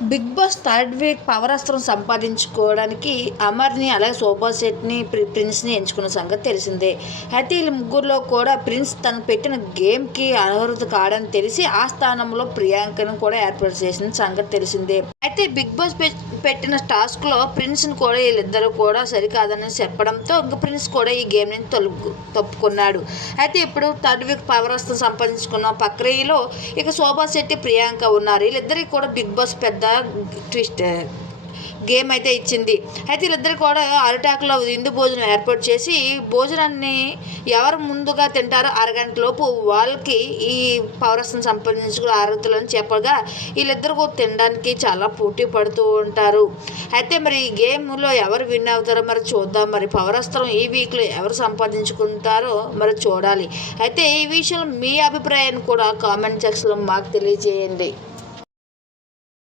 Bigg Boss third week power అస్త్రం సంపాదించుకోవడానికి అమర్ని అలాగే శోభా సెట్ని ప్రి ప్రిన్స్ని ఎంచుకున్న సంగతి తెలిసిందే. అయితే వీళ్ళ ముగ్గురులో కూడా ప్రిన్స్ తను పెట్టిన గేమ్కి అనర్హత కాడని తెలిసి ఆ స్థానంలో ప్రియాంకను కూడా ఏర్పాటు చేసిన సంగతి తెలిసిందే. అయితే బిగ్ బాస్ పె- పెట్టిన టాస్క్లో ప్రిన్స్ని కూడా వీళ్ళిద్దరూ కూడా సరికాదని చెప్పడంతో ఇంకా ప్రిన్స్ కూడా ఈ గేమ్ నుంచి తొలుగు తప్పుకున్నాడు. అయితే ఇప్పుడు థర్డ్ వీక్ పవర్ అస్త్రం సంపాదించుకున్న ప్రక్రియలో ఇక శోభా శెట్టి ప్రియాంక ఉన్నారు. వీళ్ళిద్దరికి కూడా బిగ్ బాస్ పెద్ద ట్విస్ట్. గేమ్ అయితే ఇచ్చింది. అయితే వీళ్ళిద్దరు కూడా అరిటాకులో విందు భోజనం ఏర్పాటు చేసి భోజనాన్ని ఎవరు ముందుగా తింటారో అరగంట లోపు వాళ్ళకి ఈ పౌరస్వం సంపాదించుకున్న అర్హతలను చెప్పగా వీళ్ళిద్దరు కూడా తినడానికి చాలా పోటీ పడుతూ ఉంటారు. అయితే మరి ఈ గేమ్లో ఎవరు విన్ అవుతారో మరి చూద్దాం. మరి పౌరస్త్రం ఈ వీక్లో ఎవరు సంపాదించుకుంటారో మరి చూడాలి. అయితే ఈ విషయంలో మీ అభిప్రాయాన్ని కూడా కామెంట్ సెక్షన్లో మాకు తెలియజేయండి.